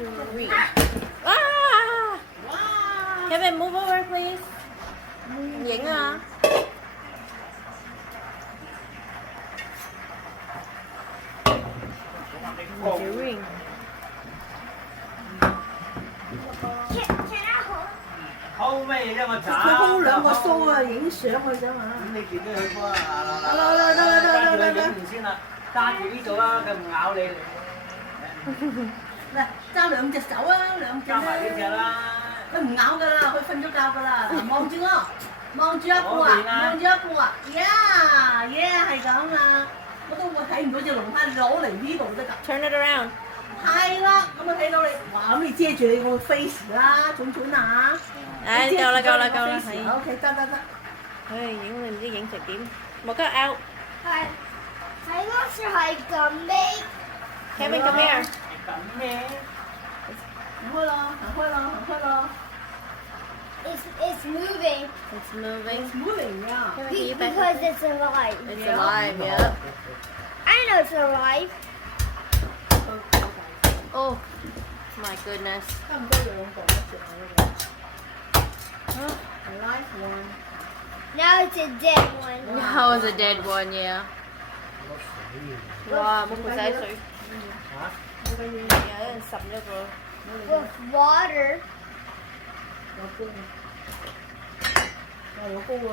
3. Ah! Kevin, move over, please. Dính à? Doing.好味啫，我佢鋪兩個須啊，影相去啫嘛。咁你見到佢波啊？得，影完先啦，揸住呢度啦，佢唔咬你。嗱，揸兩隻手啊，兩隻。加埋呢隻啦。佢唔咬㗎啦，佢瞓咗覺㗎啦。望住我，望住一個啊，望住一個啊，係咁啊！我都會睇唔到隻龍蝦攞嚟呢度得㗎。Turn it around. 係啦，咁我睇到你，哇！咁你遮住你個 face 啦，準啊！唉，夠啦，係。OK，得。唉，影你唔知影成點，冇得 out。係 lobster 係咁咩 Kevin, come here. 咁咩？行開咯。It's moving. It's moving. It's moving, yeah. Kevin, can you back Because up? it's alive. It's alive, yep. I know it's alive. Oh, my goodness. 差唔多兩個一隻啊，live one. Now it's a dead one. That was a dead one, yeah. Wow, một cục trái水。有人滲咗個。With water. 有高啊，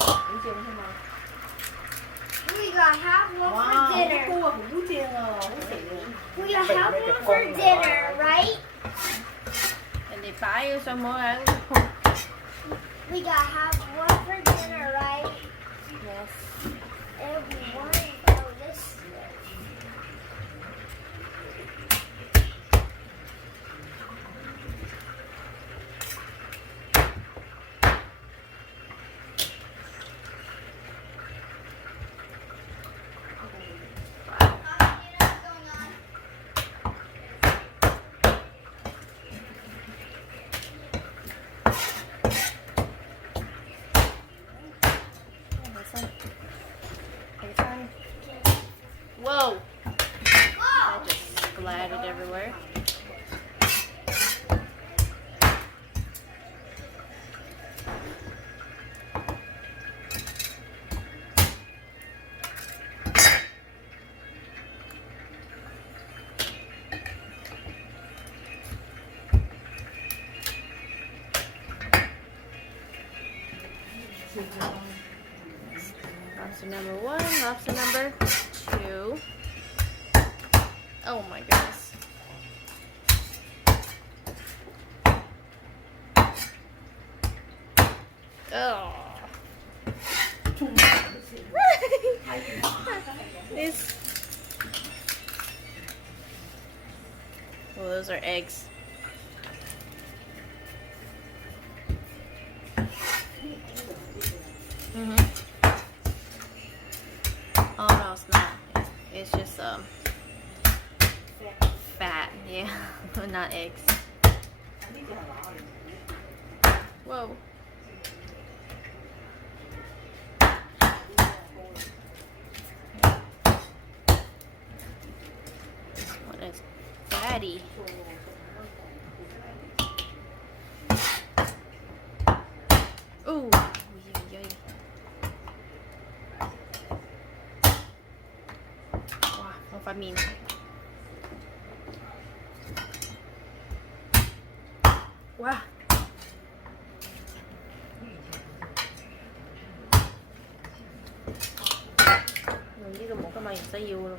好正啫嘛。We got half one 哇， for 好 dinner. 高啊，好正啊，好肥啊。We got half one for dinner, right? 人哋擺咗上網啊。We got half one for dinner, right? Yes. And we want to go this way. Whoa! That just splattered everywhere. Lobster number 1, lobster number 2. Oh my goodness. Oh. This. Oh, those are eggs. Oh no, it's not. It's just fat, yeah, not eggs. Whoa. What is fatty? Ooh. Wow, không phải mềm. Wow. Mình biết được một cái mày sẽ yêu luôn.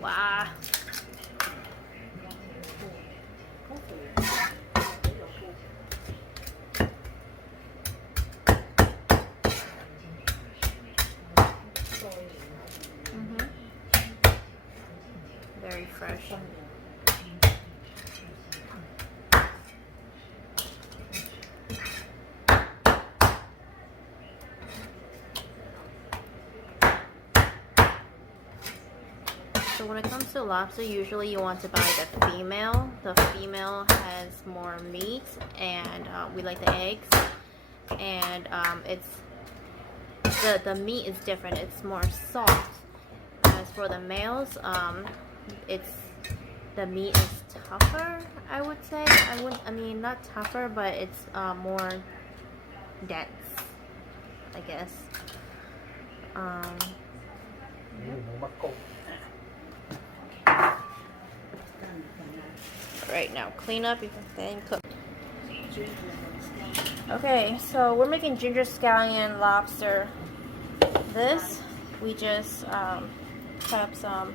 Wow. So when it comes to lobster, usually you want to buy the female. The female has more meat, and we like the eggs. And it's the meat is different. It's more soft. As for the males, the meat is tougher, I would say. I mean not tougher, but it's more dense, I guess. Right now, clean up before then cook. Okay, so we're making ginger scallion lobster. This we just cut up some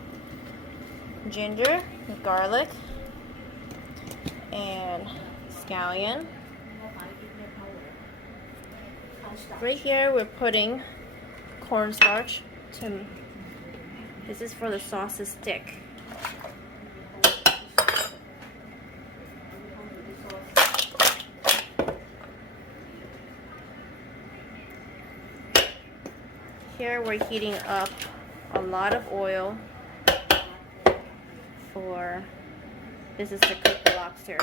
ginger, garlic, and scallion. Right here we're putting cornstarch. This is for the sauce to stick. Here we're heating up a lot of oil this is to cook the lobster.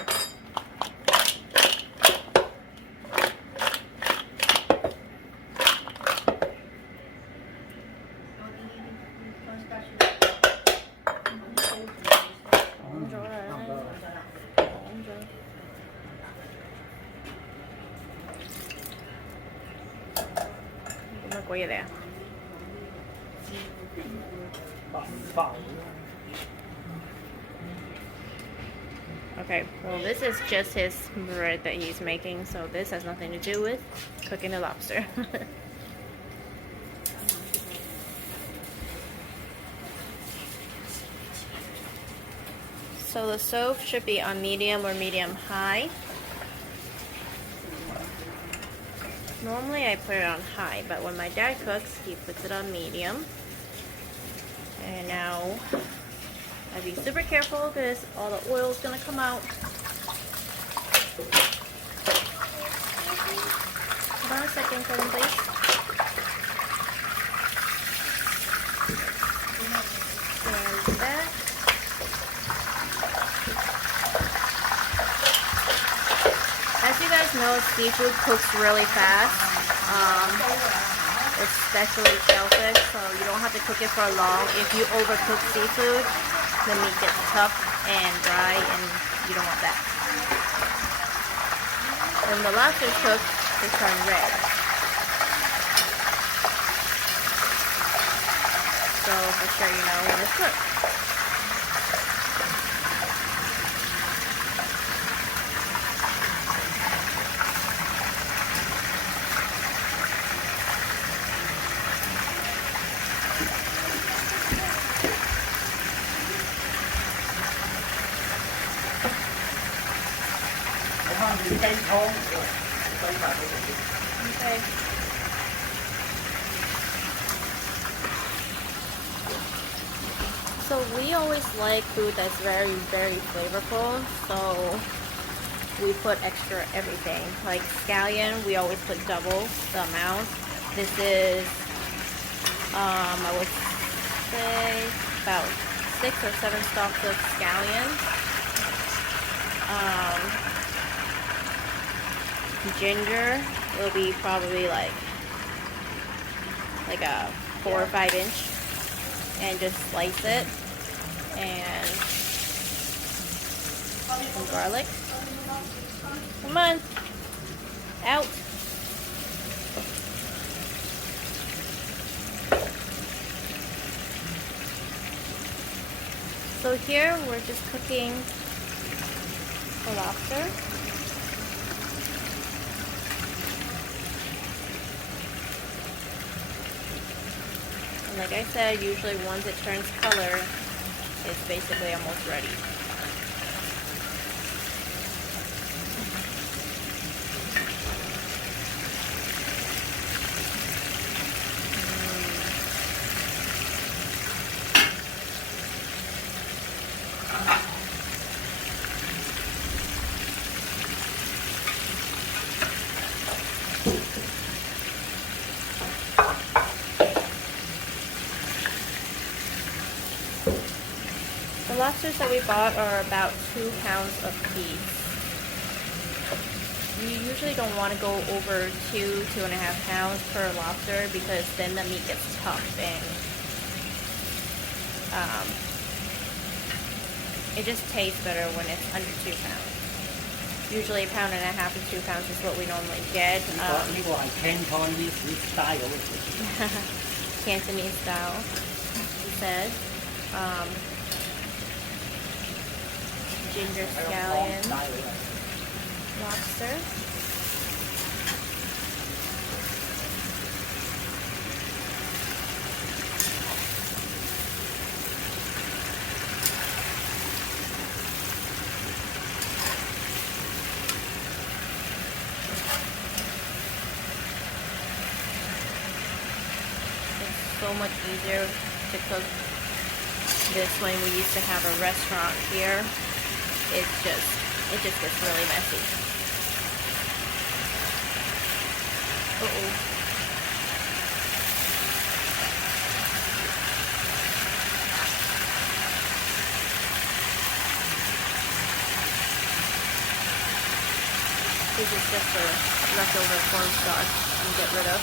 Okay, well this is just his bread that he's making, so this has nothing to do with cooking the lobster. So the stove should be on medium or medium high. Normally I put it on high, but when my dad cooks, he puts it on medium. And now I'd be super careful because all the oil is going to come out. Hold on a second, Kevin, please. And that. As you guys know, seafood cooks really fast. Especially shellfish, so you don't have to cook it for long. If you overcook seafood, the meat gets tough and dry, and you don't want that. When the lobster's cooked, they turn red. So for sure you know when it's cooked. Okay. So we always like food that's very, very flavorful, so we put extra everything. Like scallion, we always put double the amount. This is, I would say about 6 or 7 stalks of scallion. Ginger will be probably like a 4 or 5 inch, and just slice it, and some garlic. Come on, out. So here we're just cooking the lobster. And like I said, usually once it turns color, it's basically almost ready. lobsters that we bought are about 2 pounds a piece. You usually don't want to go over 2.5 pounds per lobster because then the meat gets tough and it just tastes better when it's under 2 pounds. Usually 1.5 pounds to 2 pounds is what we normally get. 呢個係 Cantonese style 嘅。 Cantonese style, he said. Ginger scallion lobster. It's so much easier to cook this when we used to have a restaurant here. It just gets really messy. Uh-oh. This is just the leftover cornstarch you get rid of.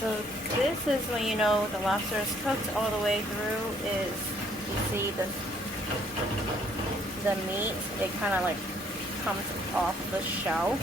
So this is when you know the lobster is cooked all the way through. Is you see the meat, it kind of like comes off the shell.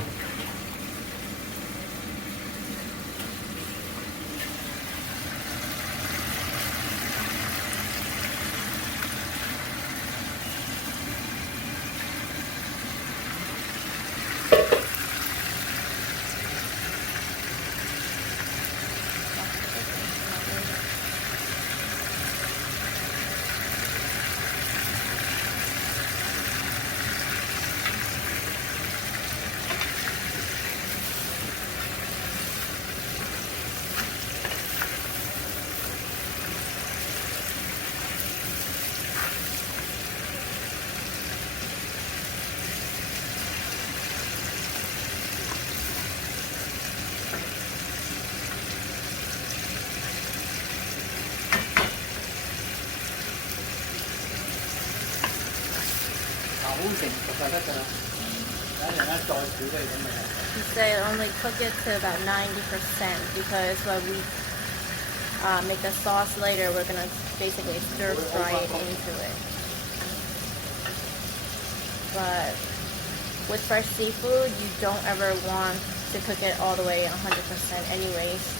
He said only cook it to about 90% because when we make the sauce later, we're gonna basically stir fry it into it. But with fresh seafood, you don't ever want to cook it all the way 100% anyways.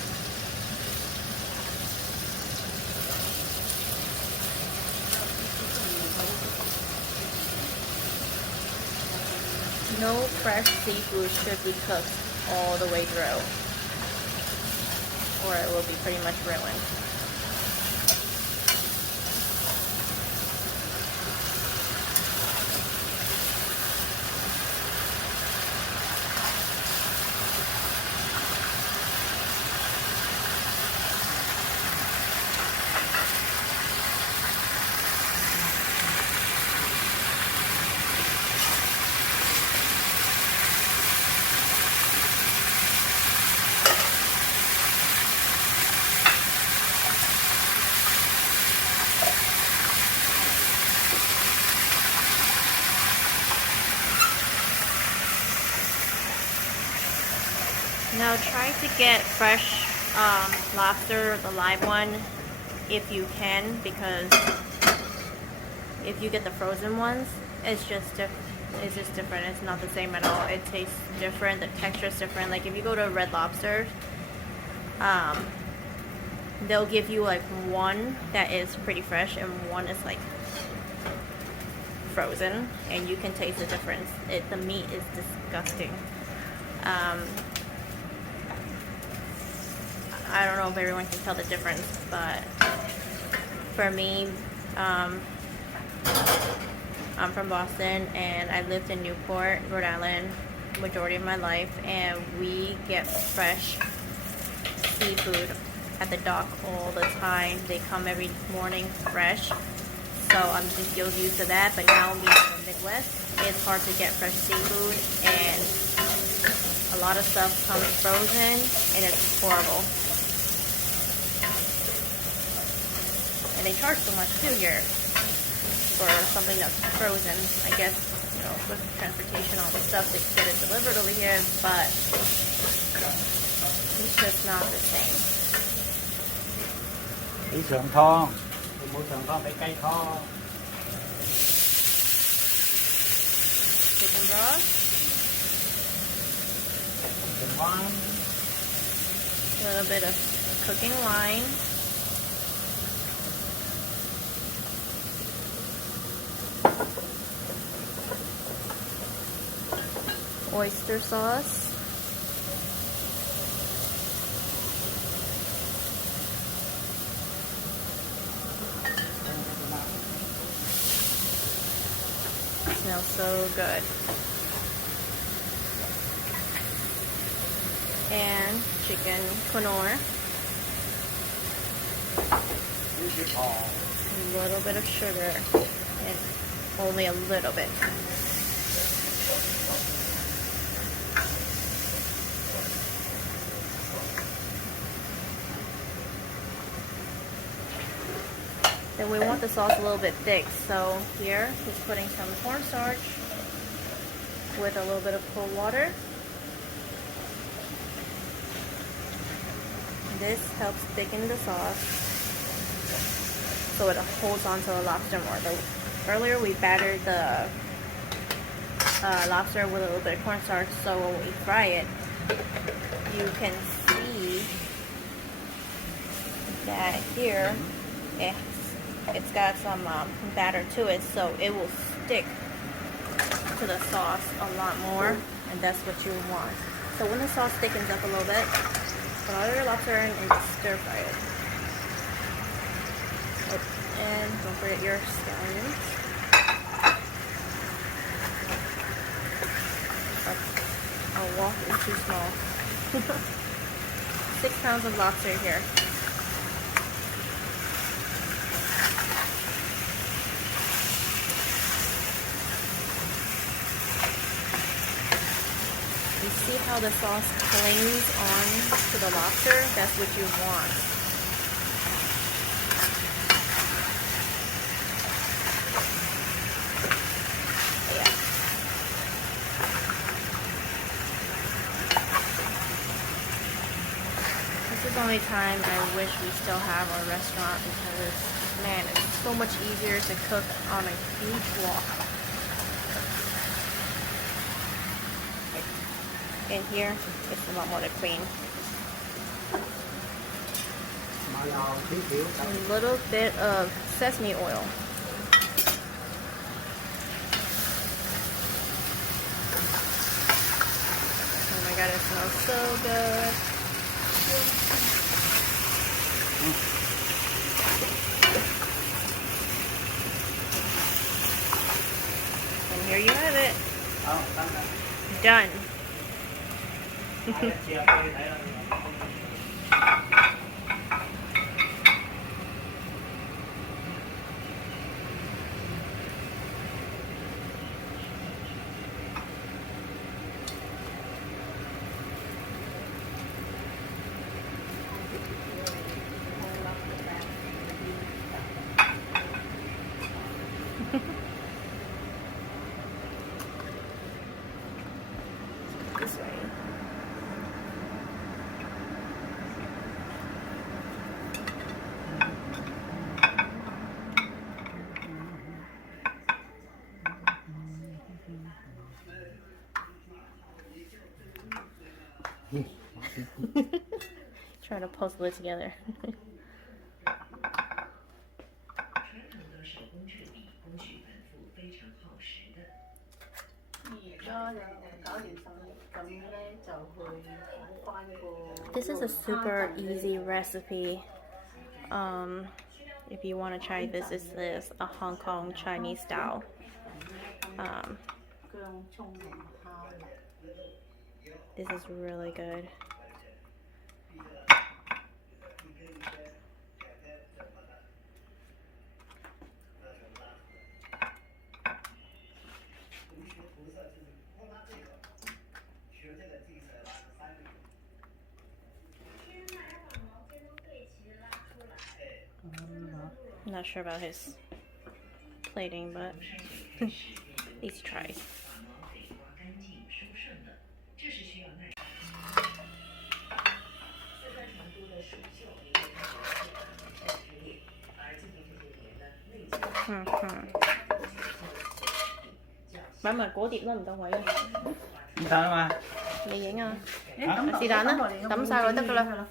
No fresh seafood should be cooked all the way through, or it will be pretty much ruined. Now try to get fresh lobster, the live one, if you can, because if you get the frozen ones, it's just different. It's not the same at all. It tastes different. The texture is different. Like if you go to Red Lobster, they'll give you like one that is pretty fresh and one is like frozen, and you can taste the difference. The meat is disgusting. I don't know if everyone can tell the difference, but for me, I'm from Boston and I lived in Newport, Rhode Island, majority of my life, and we get fresh seafood at the dock all the time. They come every morning fresh, so I'm just used to that. But now being from the Midwest, it's hard to get fresh seafood, and a lot of stuff comes frozen, and it's horrible. And they charge so much too here for something that's frozen. I guess, you know, with transportation, all the stuff, they get it delivered over here, but it's just not the same. 俾長湯，你冇長湯俾雞湯。 Chicken broth, Chicken wine. a little bit of cooking wine, oyster sauce, smells so good, and chicken quinoa, a little bit of sugar, and only a little bit. Then we want the sauce a little bit thick, so here he's putting some cornstarch with a little bit of cold water. This helps thicken the sauce so it holds on to the lobster more. Earlier we battered the lobster with a little bit of cornstarch, so when we fry it, you can see that here it's got some batter to it, so it will stick to the sauce a lot more, and that's what you want. So when the sauce thickens up a little bit, put all your lobster in and stir fry it. Oh, and don't forget your scallions. A wok is too small. 6 pounds of lobster here. You see how the sauce clings on to the lobster? That's what you want. Yeah. This is the only time I wish we still have our restaurant, because, man, it's so much easier to cook on a huge wok. In here, it's a lot more to clean. A little bit of sesame oil. Oh my god, it smells so good. And here you have it. Done. This way. Trying to puzzle it together. 而家就搞掂晒咁咧，就去睇翻個。 This is a super easy recipe. If you want to try this, this is a Hong Kong Chinese style. 薑葱同蝦仁。 This is really good. I'm not sure about his plating, but easy tries.擺埋嗰碟啦，唔夠位啊！唔得啊嘛！你影啊！誒是但啦，抌晒佢得噶啦。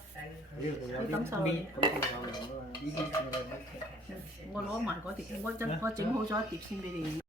抌晒佢。我攞埋嗰碟，我整好咗一碟先俾你。